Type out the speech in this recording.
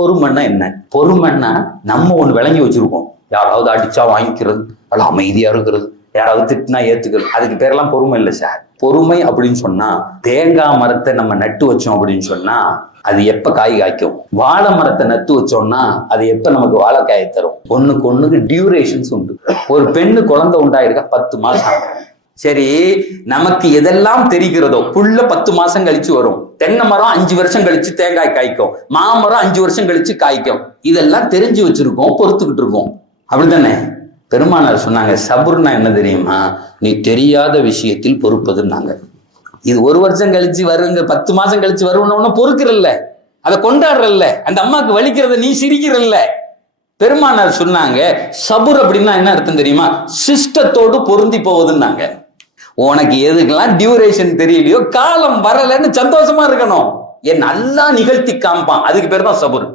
பொறுமைன்னா என்ன? பொறுமைன்னா நம்ம ஒண்ணு விளங்கி வச்சிருக்கோம். யாராவது அடிச்சா வாங்கிக்கிறது, அல்ல அமைதியா இருக்கிறது, யாராவது திட்டினா ஏத்துக்கிறது, அதுக்கு பேரெல்லாம் பொறுமை இல்லை சார். பொறுமை அப்படின்னு சொன்னா தேங்காய் மரத்தை நம்ம நட்டு வச்சோம் அப்படின்னு சொன்னா அது எப்ப காய் காய்க்கும்? வாழை மரத்தை நட்டு வச்சோம்னா அது எப்ப நமக்கு வாழைக்காயை தரும்? ஒண்ணுக்கு டியூரேஷன்ஸ் உண்டு. ஒரு பெண்ணு குழந்தை உண்டாயிருக்கா 10 மாசம். சரி, நமக்கு எதெல்லாம் தெரிகிறதோ புல்ல 10 மாசம் கழிச்சு வரும். தென்னை மரம் 5 வருஷம் கழிச்சு தேங்காய் காய்க்கும், மாமரம் 5 வருஷம் கழிச்சு காய்க்கும். இதெல்லாம் தெரிஞ்சு வச்சிருக்கோம், பொறுத்துக்கிட்டு இருக்கோம். அப்படித்தானே? பெருமானார் சொன்னாங்க, சபுர்னா என்ன தெரியுமா? நீ தெரியாத விஷயத்தில் பொறுப்பதுன்னாங்க. இது 1 வருஷம் கழிச்சு வருங்க, 10 மாசம் கழிச்சு வருவன பொறுக்கிறல்ல, அதை கொண்டாடுறல்ல, அந்த அம்மாவுக்கு வலிக்கிறத நீ சிரிக்கிறல்ல. பெருமானார் சொன்னாங்க, சபுர் அப்படின்னா என்ன அர்த்தம் தெரியுமா? சிஸ்டத்தோடு பொருந்தி போவதுன்னாங்க. உனக்கு எதுக்கெல்லாம் டியூரேஷன் தெரியலையோ, காலம் வரலன்னு சந்தோஷமா இருக்கணும். என் நல்லா நிகழ்த்தி காமிப்பான், அதுக்கு பேர் தான் சபுர்.